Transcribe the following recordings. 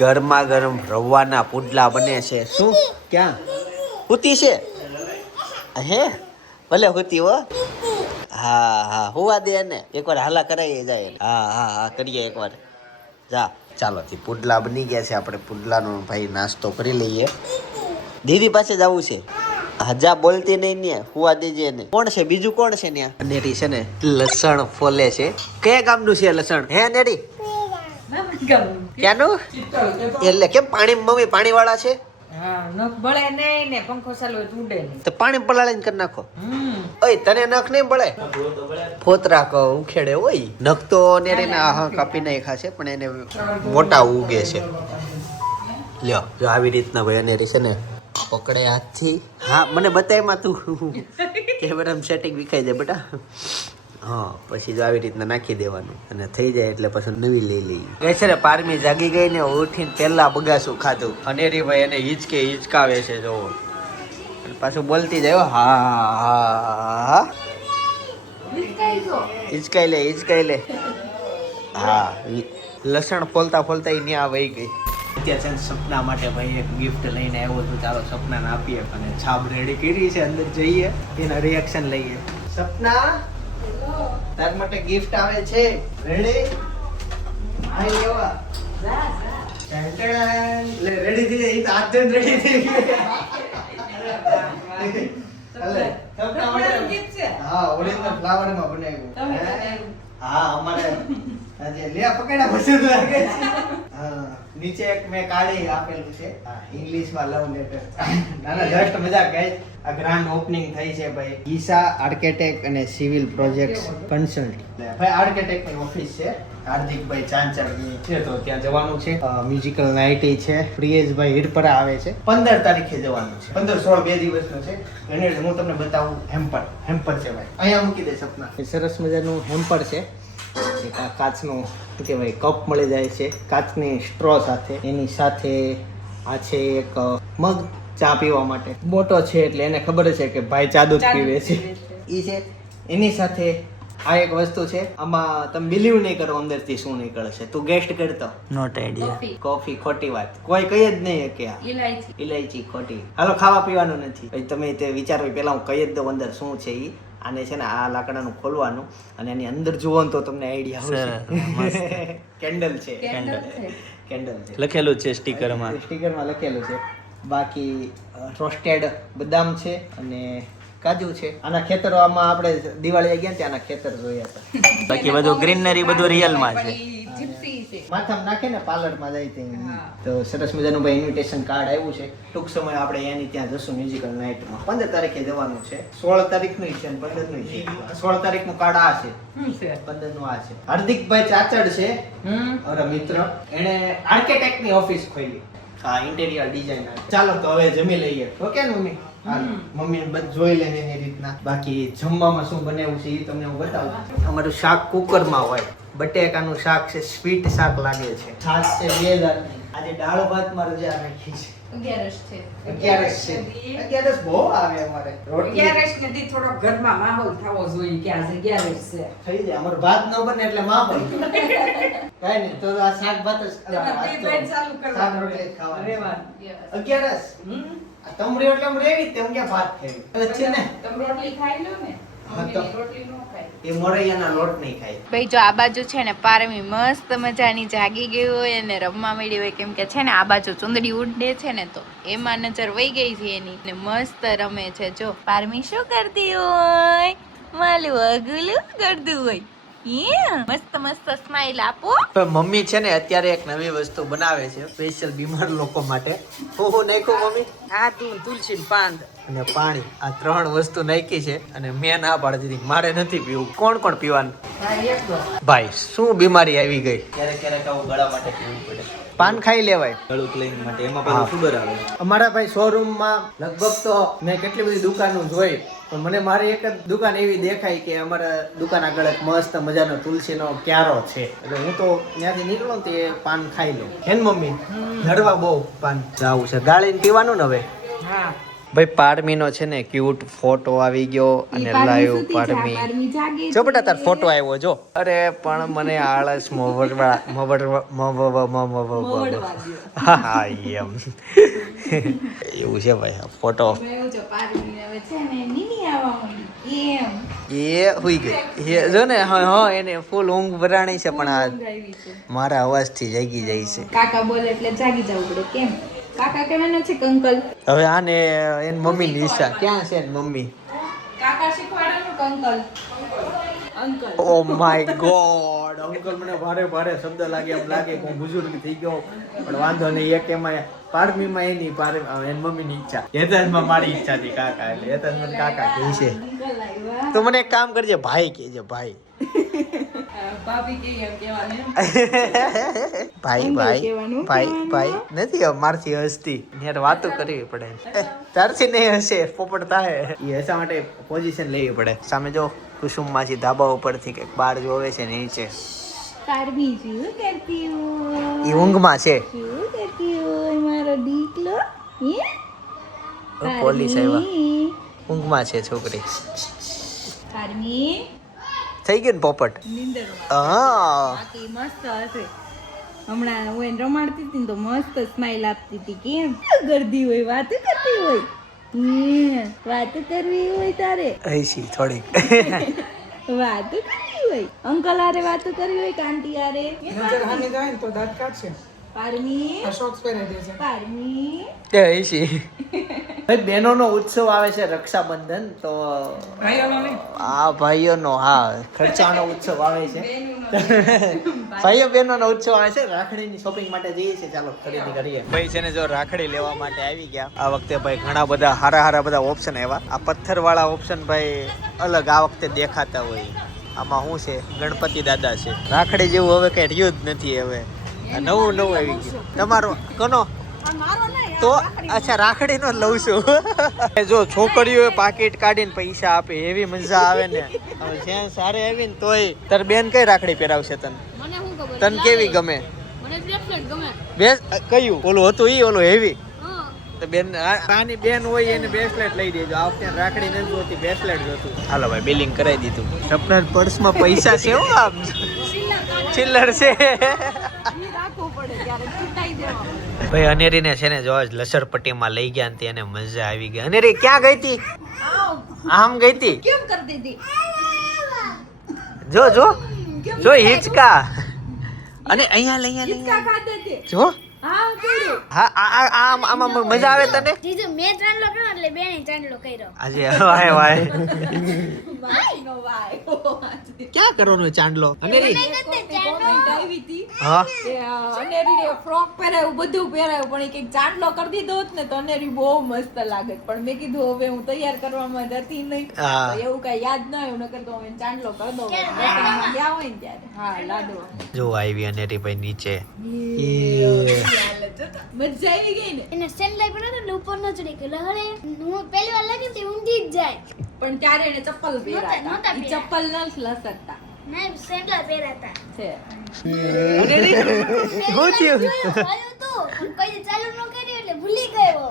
ગરમા ગરમ રવાના પુડલા બને છે. શું ક્યાં હુતી છે? હે ભલે હુતી હો. હા હા હુવા દે ને એકવાર હાલા કરાવીએ જાય. હા હા હા કરીએ એકવાર જા. ચાલો થી પુડલા બની ગયા છે. આપણે પુડલાનો ભાઈ નાસ્તો કરી લઈએ. દીદી પાસે જવું છે. હજા બોલતી નહીં ને હુવા દેજે ને. કોણ છે બીજું? કોણ છે ને? નેરી છે ને લસણ ફોલે છે. કયા ગામનું છે લસણ? હે નેરી ક્યાંનું? એટલે કેમ પાણી મમ્મી પાણી વાળા છે? બળે નહીં ને પંખો ચાલુ હોય તો ઉડે નહીં. તો પાણી પલાળીને કરી નાખો. ઓય તને નખ નહીં બળે? ફોતરા કહો ઉખેડે હોય નખ તો નેરી ના હા કાપી નાખ્યા છે પણ એને મોટા ઉગે છે. લ્યો જો આવી રીતના ભાઈ અનેરી છે ને પકડે હાથથી. હા મને બતાયમાં તું કેમેરામાં સેટિંગ વિખાઈ જાય બેટા. હા પછી જો આવી રીતના નાખી દેવાનું અને થઈ જાય એટલે પછી નવી લઈ લઈએ. કહે છે ને પારમી જાગી ગઈ ને ઉઠીને પહેલા બગાસું ખાધું. અનેરી ભાઈ એને હિચકાવે છે જોવો પાછું બોલતી જાય. હા હા હિચકાઈ લે. હા લસણ ફોલતા ફોલતા એ ન્યા વહી ગઈ. અત્યારે છે સપના માટે ભાઈ એક ગિફ્ટ લઈને આવ્યો છું. ચાલો સપનાને આપીએ અને છાપ રેડી કરી છે. અંદર જઈએ એના રિએક્શન લઈએ. સપના તાર માટે ગિફ્ટ આવે છે. રેડી? આઈ લેવા લે રેડી થઈ જાય. તો આજ રેડી થઈ ગઈ. સપના માટે ગિફ્ટ છે. હા ઓરિજિનલ ફ્લાવર માં બનાવ્યું. હા અમારે આજે લે પકડ્યા પછી લાગે છે. હા નીચે એક મેં કાઢી આપેલું છે ઇંગ્લિશમાં લવ લેટર. નાના જસ્ટ મજાક ગાઈસ. આ ગ્રાન્ડ ઓપનિંગ થઈ છે ભાઈ. ઈશા આર્કિટેક્ટ અને સિવિલ પ્રોજેક્ટ્સ કન્સલ્ટ ભાઈ આર્કિટેક્ટ ની ઓફિસ છે. હાર્દિકભાઈ ચાંચળની છે તો ત્યાં જવાનું છે. મ્યુઝિકલ નાઇટ છે. પ્રિયેશભાઈ હિરપરા આવે છે. 15 તારીખે જવાનું છે. 15-16 બે દિવસનો છે. એને હું તમને બતાવું. હેમ્પર છે ભાઈ. અહીંયા મૂકી દે સપના. સરસ મજાનું હેમ્પર છે. એક આ કાચનું શું કહેવાય કપ મળી જાય છે કાચની સ્ટ્રો સાથે. એની સાથે આ છે એક મગ ચા પીવા માટે. મોટો છે એટલે એને ખબર છે કે ભાઈ ચા દૂધ પીવે છે. એ છે. એની સાથે આ એક વસ્તુ છે. આમાં તમે બિલીવ નહીં કરો અંદરથી શું નીકળે છે. તું ગેસ્ટ કરતો? Not idea. કોફી. ખોટી વાત. કોઈ કહી જ નહીં કે આ ઇલાયચી. ખોટી. હાલો ખાવા પીવાનું નથી. પછી તમે તે વિચારો પેલા હું કહી જ દઉં અંદર શું છે. ઈ આને છે ને આ લાકડાનું ખોલવાનું અને એની અંદર જુઓ તો તમને આઈડિયા આવશે. કેન્ડલ છે. લખેલું છે સ્ટીકરમાં લખેલું છે. બાકી રોસ્ટેડ બદામ છે અને કાજુ છે. આના ખેતરો આમાં આપણે દિવાળી ગયા ત્યાંના ખેતર જોયા હતા. બાકી બધું ગ્રીનરી બધું રિયલમાં છે. માથામાં નાખે ને પાર્લરમાં જાય તો સરસ મજાનું ભાઈ ઇન્વિટેશન કાર્ડ આવ્યું છે. ટૂંક સમય આપણે એની ત્યાં જશું મ્યુઝિકલ નાઇટમાં. 15 તારીખે જવાનું છે. 16 તારીખનું છે અને 15 નું છે. 16 તારીખનું કાર્ડ આ છે. 15 નું આ છે. હાર્દિકભાઈ ચાચડ છે મારા મિત્ર. એને આર્કિટેક્ટ ની ઓફિસ ખોલી. હા ઇન્ટેરિયર ડિઝાઇનર. ચાલો તો હવે જમી લઈએ. ઓકે ને મમ્મી? મમ્મી બધું જોઈ લે એની રીતના. બાકી જમવામાં શું બનાવ્યું છે એ તમને હું બતાવું. અમારું શાક કુકરમાં હોય. બટેકાનું શાક છે. સ્વીટ શાક લાગે છે. છાશ છે 2000. આજે દાળ ભાતમાં રજા રાખી છે. 11 બહુ આવે અમારે. 11 ને દી થોડો ઘરમાં માહોલ થવો જોઈએ કે આજે 11 છે. થઈ જાય. અમારો ભાત ન બને એટલે માહોલ. કાઈ નહીં તો આ શાક ભાત જ ચાલુ કરવા. શાક રોટલી ખાવા. 11 તમરી એટલે રેવી તેમ કે ભાત ખાઈ. એટલે છે ને તમે રોટલી ખાઈ લો ને. રોટલી નો ખાય. એ મોરૈયાના લોટ નહીં ખાય. ભાઈ જો આ બાજુ છે ને પારમી મસ્ત મજાની જાગી ગઈ હોય અને રમવા મળી હોય કેમ કે છે ને આ બાજુ ચુંદડી ઉડે છે ને તો એમાં નજર વહી ગઈ છે એની ને મસ્ત રમે છે. જો પારમી શું કરતી હોય? માલું અગલું કરતું હોય. મસ્ત સ્માઈલ આપો. મમ્મી છે ને અત્યારે એક નવી વસ્તુ બનાવે છે સ્પેશિયલ બીમાર લોકો માટે. હું નાખ્યું મમ્મી? આદુ તુલસી પાન અને પાણી. આ 3 વસ્તુ નાખી છે અને મેં ના પાડી દીધી. મારે નથી પીવું. કોણ પીવાનું? ભાઈ શું બીમારી આવી ગઈ? ક્યારેક આવું ગળા માટે પીવું પડે. પાન ખાઈ લેવાય ગળું ક્લીન માટે. એમાં પાછું સુગર આવે. અમારા ભાઈ શોરૂમમાં લગભગ તો મેં કેટલી બધી દુકાનો જોઈ પણ મને મારી એક જ દુકાન એવી દેખાય કે અમારા દુકાન આગળ એક મસ્ત મજાનો તુલસીનો ક્યારો છે. એટલે હું તો ત્યાંથી નીકળું તે પાન ખાઈ લઉં. હે મમ્મી? લડવા બહુ પાન જાવું છે. ગાળીને પીવાનું ને હવે? હા ભાઈ પારમીનો છે ને ક્યુટ ફોટો આવી ગયો અને લાઈવ પારમી જો બેટા તાર ફોટો આવ્યો જો અરે પણ મને આળસ હા એમ એવું છે ભાઈ ફોટો એ હુઈ ગઈ એ જો ને હા એને ફૂલ ઊંઘ ભરાણી છે પણ આ મારા અવાજથી જાગી જાય છે કાકા બોલે એટલે જાગી જવું પડે કેમ કાકા કહેવાનો છે કે અંકલ હવે આને એની મમ્મી ની ઈચ્છા ક્યાં છે એની મમ્મી કાકા શીખવાડવાનું કે uncle oh my God uncle મને ભારે ભારે શબ્દ લાગે એમ લાગે કે હું બુઝુર્ગ થઈ ગયો પણ વાંધો નહીં એક એમાં પારમીમાં એની એની મમ્મીની ઈચ્છા હેતાજમાં મારી ઈચ્છા હતી કાકા એટલે હેતાજ મને કાકા કહે છે તો મને એક કામ કરજે ભાઈ કહેજે ભાઈ ભાભી કે એમ કહેવાનું ભાઈ ભાઈ ભાઈ ભાઈ નથી હવે મારથી હસતી યાર વાતો કરવી પડે તારથી નહીં હસે પોપટ થાય એ હસા માટે પોઝિશન લેવી પડે સામે જો કુસુમ માસી ધાબા ઉપરથી કંઈક બાર જોવે છે ને નીચે પારમી શું કરતી હોય એ ઊંઘમાં છે શું કરતી હોય મારો દીકલો પોલીસ આવ્યા ઊંઘમાં છે છોકરી પારમી થઈ ગયું ને પોપટ નીંદરમાં હા બાકી મસ્ત હશે હમણાં હું એને રમાડતી હતી ને તો મસ્ત સ્માઈલ આપતી હતી કેમ ગરદી હોય વાતો કરતી હોય વાતો કરવી હોય તારે હૈસી થોડીક વાતો કરવી હોય અંકલ હારે વાતો કરવી હોય કાંટી હારે નજર હાની જાય ને તો દાંત કાઢશે પારમી આ શોક્સ પહેરાઈ દેજે પારમી તે હૈસી ભાઈ બહેનોનો ઉત્સવ આવે છે રક્ષાબંધન તો ભાઈઓનો નહીં આ ભાઈઓનો હા ખર્ચાનો ઉત્સવ આવે છે ભાઈઓ બહેનોનો ઉત્સવ આવે છે રાખડીની શોપિંગ માટે જઈએ છીએ ચાલો ખરીદી કરીએ ભાઈ છે ને જો રાખડી લેવા માટે આવી ગયા આ વખતે ભાઈ ઘણા બધા હારા બધા ઓપ્શન આવ્યા આ પથ્થરવાળા ઓપ્શન ભાઈ અલગ આ વખતે દેખાતા હોય આમાં શું છે ગણપતિ દાદા છે રાખડી જેવું હવે કઈ રહ્યું જ નથી હવે નવું આવી ગયું તમારો કોનો તો અચ્છા રાખડી નો લઉં છું જો છોકરીઓ પાકીટ કાઢીને પૈસા આપે એવી મજા આવે ને હવે જ્યાં સારી આવી ને તોય તાર બેન કઈ રાખડી પહેરાવશે તને તને કેવી ગમે બેસ કયું ઓલું હતું ઈ ઓલું હેવી તો બેન આની બેન હોય એને બ્રેસલેટ લઈ દેજો આ વખતે રાખડી નથી જોતી બ્રેસલેટ જોતું હાલો ભાઈ બિલિંગ કરાવી દીધું સપના પર્સમાં પૈસા છે હો આમ ચિલ્લર છે ભાઈ અનેરીને છે ને જો લસરપટ્ટીમાં લઈ ગયા ને તેને મજા આવી ગઈ અનેરી ક્યાં ગઈ હતી આમ ગઈ હતી કેમ કરી દીધી જો જો જો હિચકા અને અહીંયા લઈ ખાધે તે જો હા કર્યું હા આમાં મજા આવે તને જીજુ મેં ચાંદલો કર્યો એટલે બેને ચાંદલો કર્યો આજે વાય વાય વાય નો વાય ક્યાં કરવાનો ચાંદલો અનેરી કોમેન્ટ આવી હતી હા કે અનેરીને ફ્રોક પહેરાયું બધું પહેરાયું પણ એક ચાંદલો કરી દીધો હોત ને તો અનેરી બહુ મસ્ત લાગે પણ મેં કીધું હવે હું તૈયાર કરવામાં જતી નહીં હા. તો એવું કઈ યાદ ના આવ્યું નકર તો હવે ચાંદલો કરી દો ગયા હોય ને ત્યારે હા લાડવા જો આવી અનેરી ભાઈ નીચે મજા આવી ગઈ ને એને સેન્ડલાઈ બનાવ્યો એટલે ઉપર ન ચડી ગયો હવે હું પહેલી વાર લાગી તે ઊંધી જ જાય પણ ત્યારે એને ચપ્પલ પહેરાતા નહોતા ઈ ચપ્પલ ન લસકતા ના સેન્ડલા પહેરાતા છે અનેરી હું થયું આવ્યું તો કોઈ ચાલુ ન કર્યું એટલે ભૂલી ગયો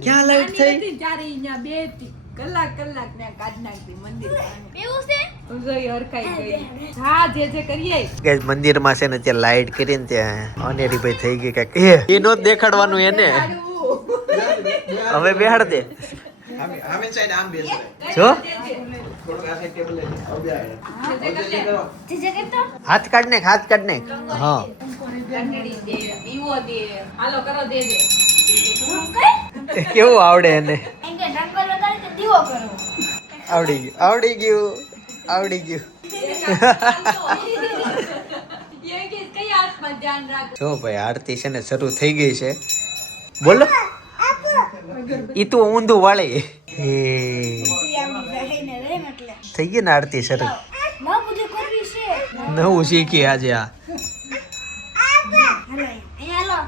ક્યાં લાઈટ થઈ હતી ત્યારે ઈ ન્યા બેઠી કલાક ને કાઢ નાખતી મંદિર એવું છે જોઈ હરખાઈ ગઈ હા જે કરીએ ગાઈસ મંદિરમાં છે ને ત્યાં લાઈટ કરીને ત્યાં અનેરી ભાઈ થઈ ગઈ કે એ નો દેખાડવાનું એને હવે બેહાડ દે જો જીજે કેતો હાથ કાઢ ને હા દીવો દે હાલો કરો દે કેવું આવડે એને એમ કે રંગો લગાડી તો દીવો કરો આવડી ગયું કઈ હાથમાં ધ્યાન રાખ જો ભાઈ આરતી છે ને શરૂ થઈ ગઈ છે બોલો ઈ તું ઊંધું વાળે થઈ ગઈ ને આરતી શરૂ ના બધું કરવી છે નવું શીખી આજે આ હાલો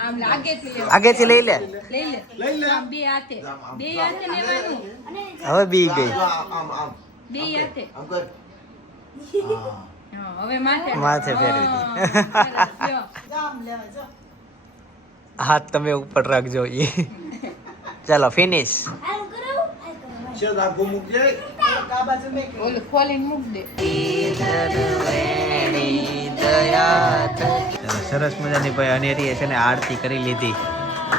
આમ લાગેથી લેવાનું. આગેથી લઈ લે લઈ લે આમ બે હાથે લેવાનું હવે બી ગઈ બે હાથે હા હવે માથે ફેરવી દી હાથ તમે ઉપર રાખજો એ ચાલો ફિનિશ આમ કરાવું આ કરાવું છે આખું મૂકજે આ બાજુ મેં ઓલું ખોલીને મૂક દે. સરસ મજાની ભાઈ અનેરી છે ને આરતી કરી લીધી.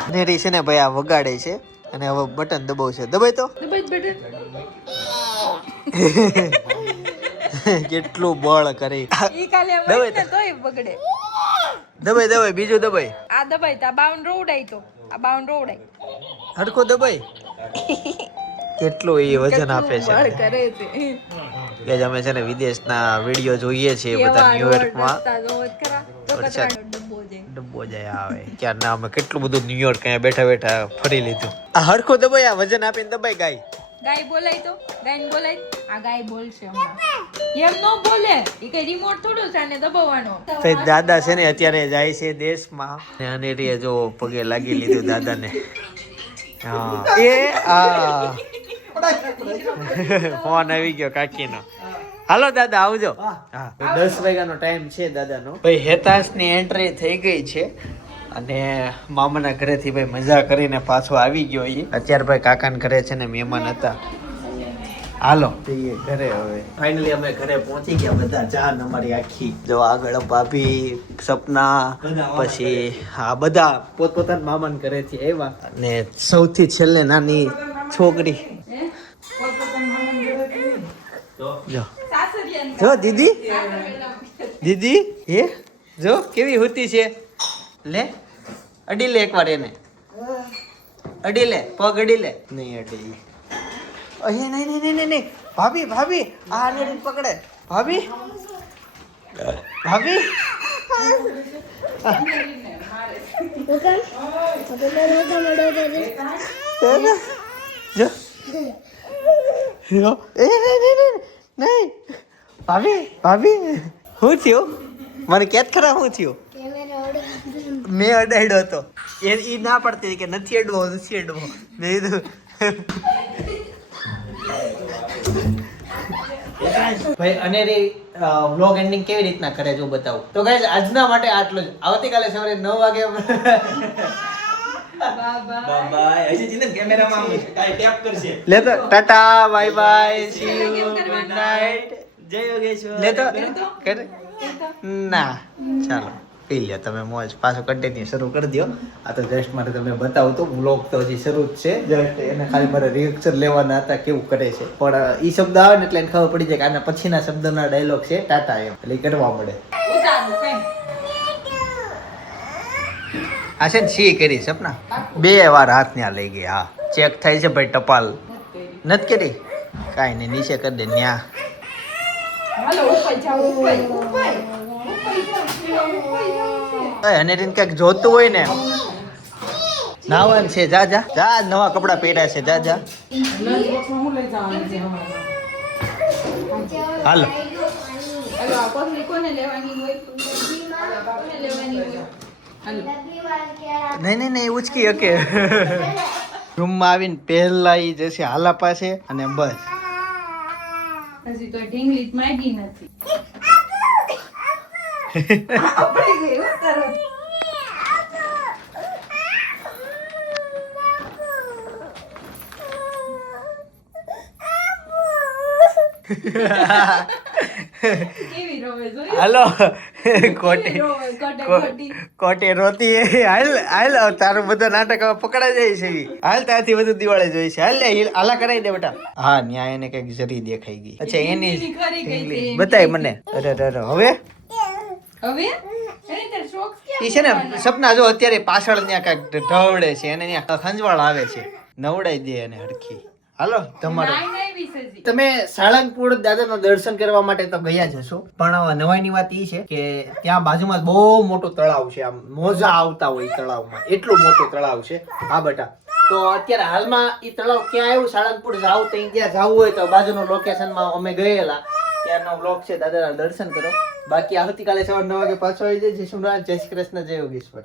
અનેરી છે ને ભાઈ આ વગાડે છે અને હવે બટન દબાવશે. દબાય તો દબાઈ જ બેટે. કેટલું બળ કરે. ઈ કાલે દબાઈ વળી ને તોય બગડે. દબાઈ દબાઈ બીજું દબાઈ આ દબાઈ તો આ બાઉન્ડ રોવડાય તો આ બાઉન્ડ રોવડાય. હરખો દબાઈ. કેટલું એ વજન આપે છે. બળ કરે છે. કે અમે છે ને વિદેશના વિડીયો જોઈએ છીએ બધા ન્યુયોર્કમાં. રસ્તા જોવો જ ખરા. તો વરસાદ. કચરાનો ડબ્બો જાય. ડબ્બો જાય આવે ક્યારના અમે કેટલું બધું ન્યુયોર્ક અહીંયા બેઠા બેઠા ફરી લીધું. આ હરખો દબાઈ આ વજન આપીને દબાઈ ગાય. ગાય બોલાય તો ગાયને બોલાય. આ ગાય બોલશે હમણાં. એમ નો બોલે. ઈ કઈ રિમોટ થોડું છે આને દબાવવાનો. તો દાદા છે ને અત્યારે જાય છે દેશમાં ને અનેરીએ જો પગે લાગી લીધું દાદાને. હા એ આ ફોન આવી ગયો કાકીનો. હાલો દાદા આવજો. હા 10 વાગ્યાનો ટાઈમ છે દાદાનો. ભાઈ હેતાશની એન્ટ્રી થઈ ગઈ છે અને મામાના ઘરેથી ભાઈ મજા કરીને પાછો આવી ગયો એ. અત્યારે ભાઈ કાકાના ઘરે છે ને મહેમાન હતા. હાલો જઈએ ઘરે હવે. ફાઇનલી અમે ઘરે પહોંચી ગયા બધા. જાન અમારી આખી જો આગળ ભાભી સપના પછી આ બધા પોતપોતાના મામાના ઘરેથી આવ્યા અને સૌથી છેલ્લે નાની છોકરી જો જો દીદી દીદી એ જો કેવી હોતી છે. લે અડી લે એકવાર એને. અડી લે પગ અડી લે. નહીં અડી. અહીં નહીં નહીં નહીં નહીં ભાભી ભાભી આ ને પકડે ભાભી ભાભી જો જો એ નહીં નહીં નહીં નહીં ભાભી ભાભી શું થયું મને કેત ખરા શું થયું. કેમેરા ઓર્ડર મેં અડાડ્યો હતો એ ના પડતી હતી કે નથી અડવો નથી અડવો. મેં કીધું ભાઈ અનેરી વ્લોગ એન્ડિંગ કેવી રીતના કરે જો બતાવું. તો ગાઈઝ આજના માટે આટલું જ. આવતીકાલે સવારે 9 વાગે બાય હજી ચિંતન કેમેરામાં કાઈ ટેપ કરશે. લે તો Tata bye bye see you good night જય યોગેશ્વર. લે તો કરે ના ચાલો પી લે તમે મોજ. પાછો કન્ટિન્યુ શરૂ કરી દો. આ તો જસ્ટ મારે તમને બતાવું તો વ્લોગ તો હજી શરૂ જ છે. જસ્ટ એને ખાલી મારે રિએક્શન લેવાના હતા કેવું કરે છે. પણ ઈ શબ્દ આવે ને એટલે એને ખબર પડી જાય કે આના પછીના શબ્દના ડાયલોગ છે ટાટા એમ એટલે ઈ કરવા મળે. આ છે ને સી કરી સપના 2 વાર હાથ ન્યા લઈ ગઈ. હા ચેક થાય છે ભાઈ ટપાલ નથી કરી કાંઈ નહીં નીચે કરી દે ન્યા. હાલો ઉપર જાઓ ઉપર ઉપર. અને રીન ક્યાંક જોતું હોય ને નાવાનું છે. જા જા જા નવા કપડા પહેર્યા છે. જા જા હાલો હાલો આ પગલી કોને લેવાની હોય. કોને લેવાની હોય. હાલો નહીં નહીં નહીં ઉચકી શકે. રૂમમાં આવીને પહેલા ઈ જશે હાલા પાસે અને બસ. હજી તો ઢીંગલી જ માંગી નથી. આપણે ગઈ ઉતરો. કેવી રોવે જોઈ. હાલો કોટી કોટે કોટી. કોટી રોતી એ. હાલ હાલ તારું બધું નાટક હવે પકડાઈ જાય છે ઈ. હાલ ત્યાંથી બધું દિવાળી જોઈ છે. હાલ લે હાલા કરાવી દે બેટા. હા ન્યાય એને કઈક જરી દેખાઈ ગઈ. અચ્છા એની ખરી ગઈ હતી. બતાય મને. અરે અરે હવે હવે એની તાર શોખ ક્યાં. ઈ છે ને સપના જો અત્યારે પાછળ ત્યાં કાંઈક ઢવડે છે અને ત્યાં ખંજવાળ આવે છે. નવડાઈ દે એને હરખી. હાલો તમારો નાઈ નાઈ વિસેજી. તમે સાળંગપુર દાદાના દર્શન કરવા માટે તો ગયા જ હશો પણ નવાઈની વાત એ છે કે ત્યાં બાજુમાં બહુ મોટું તળાવ છે. આમ મોજા આવતા હોય તળાવમાં એટલું મોટું તળાવ છે. હા બેટા તો અત્યારે હાલમાં એ તળાવ ક્યાં આવ્યું સાળંગપુર જાવ તો ત્યાં જવું હોય તો બાજુનું લોકેશનમાં અમે ગયેલા ત્યાંનો બ્લોગ છે. દાદાના દર્શન કરો. બાકી આવતીકાલે સવારે 9 વાગે પાછો આવી જાય. જય શ્રી કૃષ્ણ જય યોગેશ્વર.